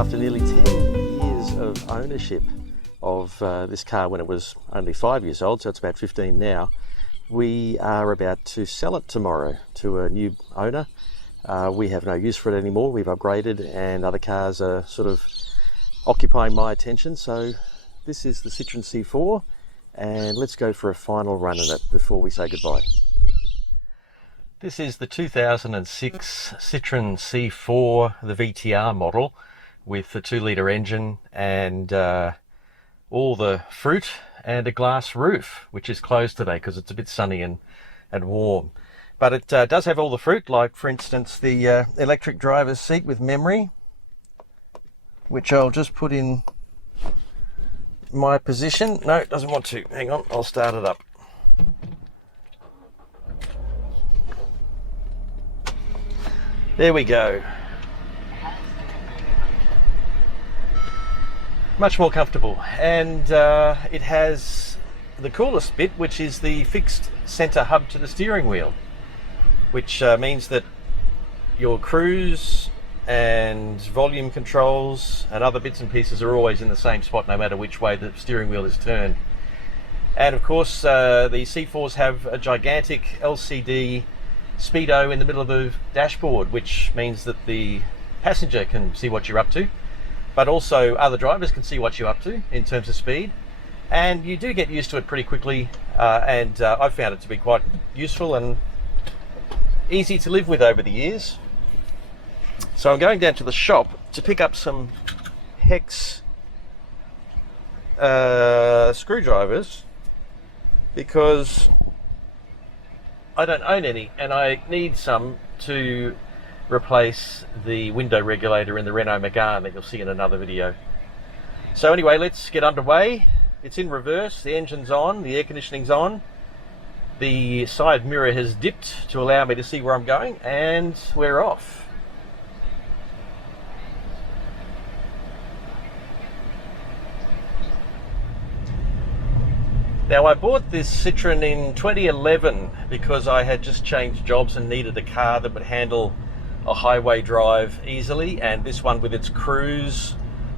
after nearly 10 years of ownership of this car when it was only 5 years old, so it's about 15 now, we are about to sell it tomorrow to a new owner. We have no use for it anymore. We've upgraded and other cars are sort of occupying my attention. So this is the Citroen C4 and let's go for a final run in it before we say goodbye. This is the 2006 Citroen C4, the VTR model, with the 2-litre engine and all the fruit and a glass roof, which is closed today because it's a bit sunny and warm. But it does have all the fruit, like for instance the electric driver's seat with memory, which I'll just put in my position. No, it doesn't want to. Hang on, I'll start it up. There we go. Much more comfortable, and it has the coolest bit, which is the fixed center hub to the steering wheel, which means that your cruise and volume controls and other bits and pieces are always in the same spot no matter which way the steering wheel is turned. And of course the C4s have a gigantic LCD speedo in the middle of the dashboard, which means that the passenger can see what you're up to, but also other drivers can see what you're up to in terms of speed, and you do get used to it pretty quickly, and I've found it to be quite useful and easy to live with over the years. So I'm going down to the shop to pick up some hex screwdrivers because I don't own any, and I need some to replace the window regulator in the Renault Megane that you'll see in another video. So anyway, let's get underway. It's in reverse, the engine's on, the air conditioning's on, the side mirror has dipped to allow me to see where I'm going, and we're off. Now, I bought this Citroen in 2011 because I had just changed jobs and needed a car that would handle a highway drive easily, and this one with its cruise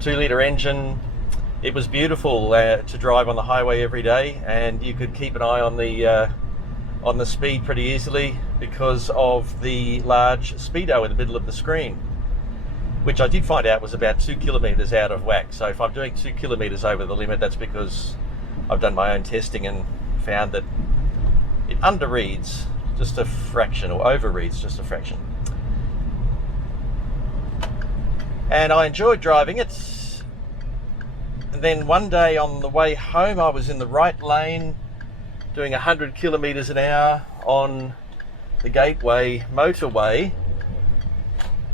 2-litre engine, it was beautiful to drive on the highway every day, and you could keep an eye on the speed pretty easily because of the large speedo in the middle of the screen, which I did find out was about 2 kilometres out of whack. So if I'm doing 2 kilometres over the limit, that's because I've done my own testing and found that it underreads just a fraction, or overreads just a fraction. And I enjoyed driving it. And then one day on the way home, I was in the right lane doing 100 kilometres an hour on the Gateway motorway,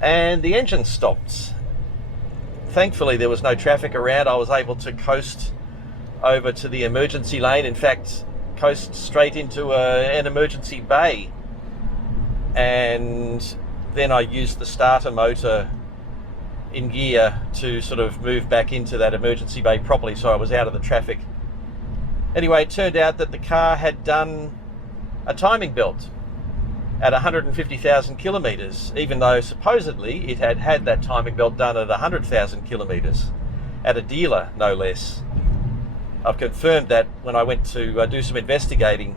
and the engine stopped. Thankfully, there was no traffic around. I was able to coast over to the emergency lane, in fact coast straight into an emergency bay, and then I used the starter motor in gear to sort of move back into that emergency bay properly, so I was out of the traffic. Anyway, it turned out that the car had done a timing belt at 150,000 kilometres, even though supposedly it had had that timing belt done at 100,000 kilometres at a dealer, no less. I've confirmed that when I went to do some investigating,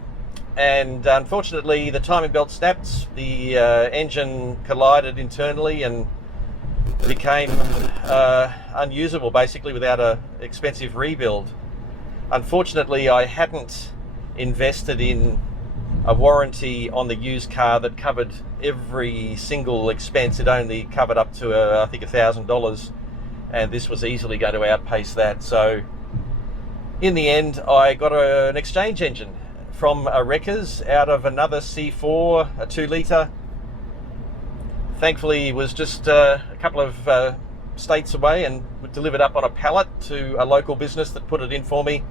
and unfortunately the timing belt snapped, the engine collided internally and became unusable basically without an expensive rebuild. Unfortunately, I hadn't invested in a warranty on the used car that covered every single expense. It only covered up to I think $1,000, and this was easily going to outpace that. So in the end, I got an exchange engine from a wreckers out of another C4, a 2-litre. Thankfully, it was just a couple of states away and delivered up on a pallet to a local business that put it in for me.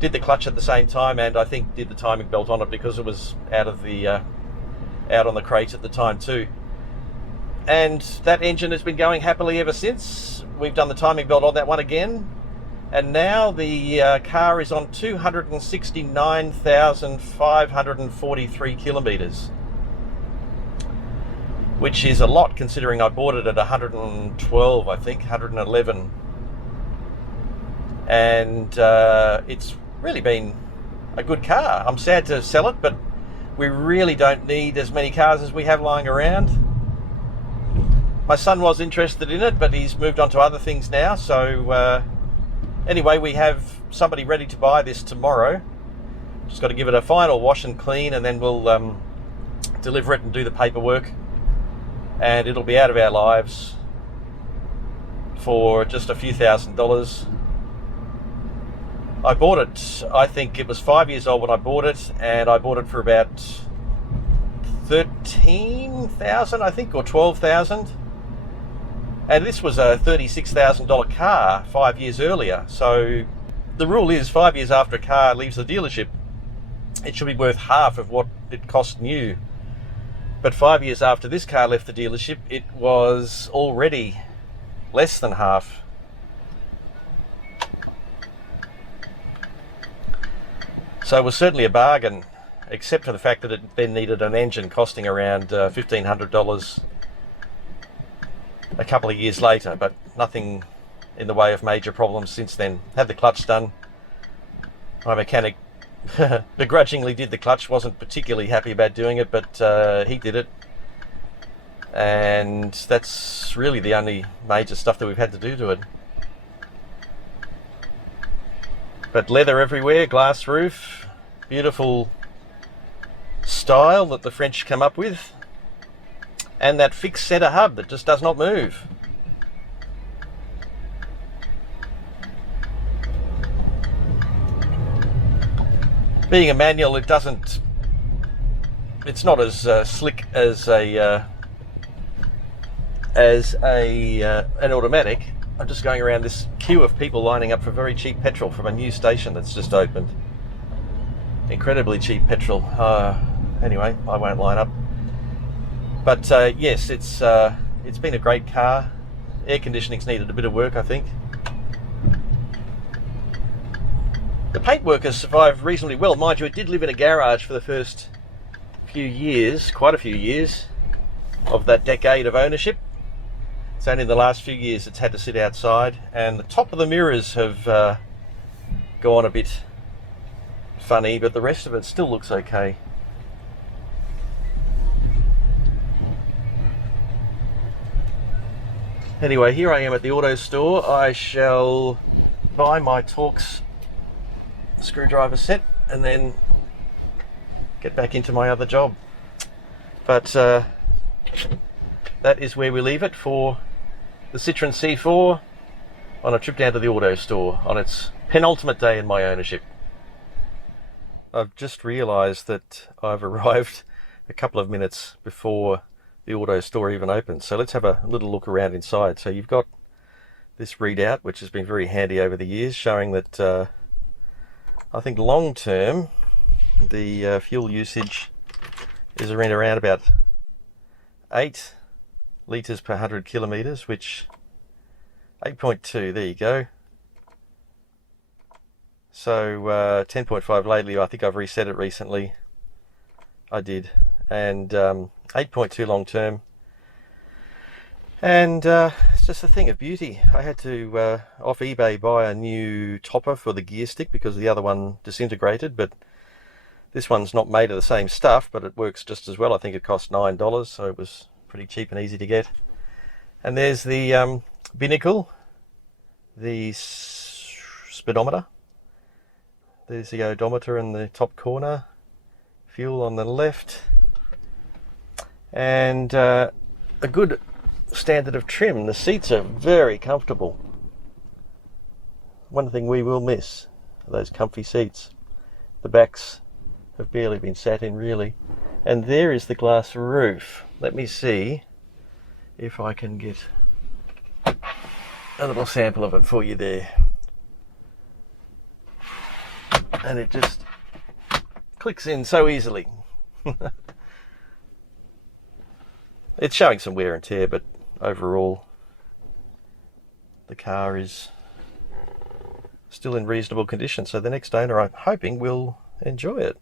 Did the clutch at the same time, and I think did the timing belt on it because it was out on the crate at the time too. And that engine has been going happily ever since. We've done the timing belt on that one again. And now the car is on 269,543 kilometres. which is a lot considering I bought it at 112, I think, 111. And it's really been a good car. I'm sad to sell it, but we really don't need as many cars as we have lying around. My son was interested in it, but he's moved on to other things now. So anyway, we have somebody ready to buy this tomorrow. Just got to give it a final wash and clean, and then we'll deliver it and do the paperwork. And it'll be out of our lives for just a few $1,000s. I bought it, I think it was 5 years old when I bought it, and I bought it for about 13,000, I think, or 12,000. And this was a $36,000 car 5 years earlier. So the rule is 5 years after a car leaves the dealership, it should be worth half of what it cost new. But 5 years after this car left the dealership, it was already less than half. So it was certainly a bargain, except for the fact that it then needed an engine costing around $1,500 a couple of years later, but nothing in the way of major problems since then. Had the clutch done. My mechanic begrudgingly did the clutch, wasn't particularly happy about doing it, but he did it. And that's really the only major stuff that we've had to do to it. But leather everywhere, glass roof, beautiful style that the French come up with, and that fixed center hub that just does not move. Being a manual, it's not as slick as an automatic. I'm just going around this queue of people lining up for very cheap petrol from a new station that's just opened. Incredibly cheap petrol. Anyway, I won't line up. But yes, it's been a great car. Air conditioning's needed a bit of work, I think. The paintwork has survived reasonably well. Mind you, it did live in a garage for the first few years, quite a few years, of that decade of ownership. It's only in the last few years it's had to sit outside, and the top of the mirrors have gone a bit funny, but the rest of it still looks okay. Anyway, here I am at the auto store. I shall buy my Torx screwdriver set and then get back into my other job. But that is where we leave it for the Citroen C4 on a trip down to the auto store on its penultimate day in my ownership. I've just realised that I've arrived a couple of minutes before the auto store even opens, so let's have a little look around inside. So you've got this readout, which has been very handy over the years, showing that I think long term the fuel usage is around about 8 litres per 100 kilometres, which 8.2, there you go. So 10.5 lately, I think I've reset it recently. I did. And 8.2 long term. And it's just a thing of beauty. I had to off eBay buy a new topper for the gear stick because the other one disintegrated, but this one's not made of the same stuff, but it works just as well. I think it cost $9, so it was pretty cheap and easy to get. And there's the binnacle, the speedometer. There's the odometer in the top corner, fuel on the left, and a good standard of trim. The seats are very comfortable. One thing we will miss are those comfy seats. The backs have barely been sat in, really. And there is the glass roof. Let me see if I can get a little sample of it for you there. And it just clicks in so easily. It's showing some wear and tear, but overall the car is still in reasonable condition, so the next owner, I'm hoping, will enjoy it.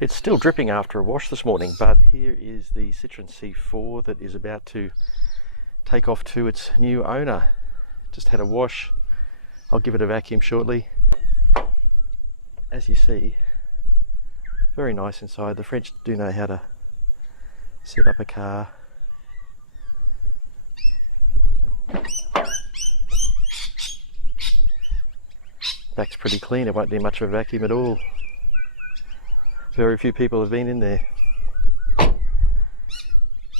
It's still dripping after a wash this morning, but here is the Citroen C4 that is about to take off to its new owner. Just had a wash. I'll give it a vacuum shortly. As you see, very nice inside. The French do know how to set up a car. Back's pretty clean, it won't do much of a vacuum at all. Very few people have been in there.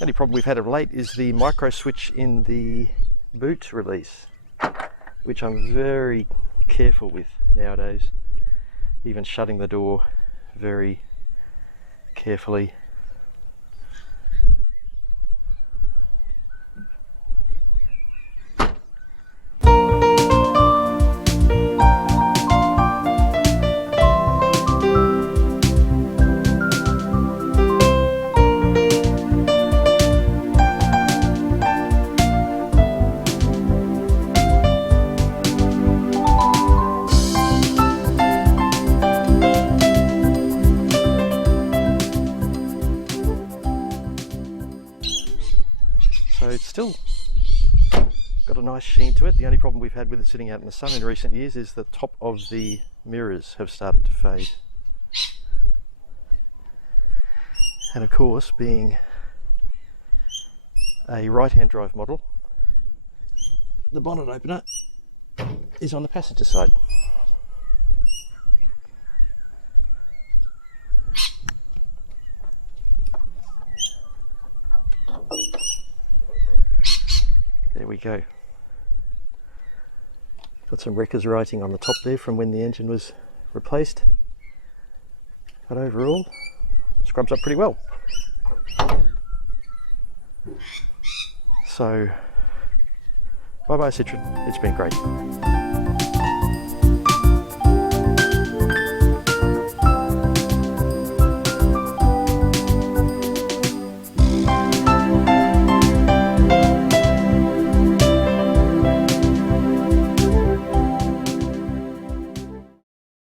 Only problem we've had of late is the micro switch in the boot release, which I'm very careful with nowadays. Even shutting the door very carefully. So it's still got a nice sheen to it. The only problem we've had with it sitting out in the sun in recent years is the top of the mirrors have started to fade. And of course, being a right-hand drive model, the bonnet opener is on the passenger side. There we go. Got some wreckers writing on the top there from when the engine was replaced. But overall, scrubs up pretty well. So, bye bye Citroen, it's been great.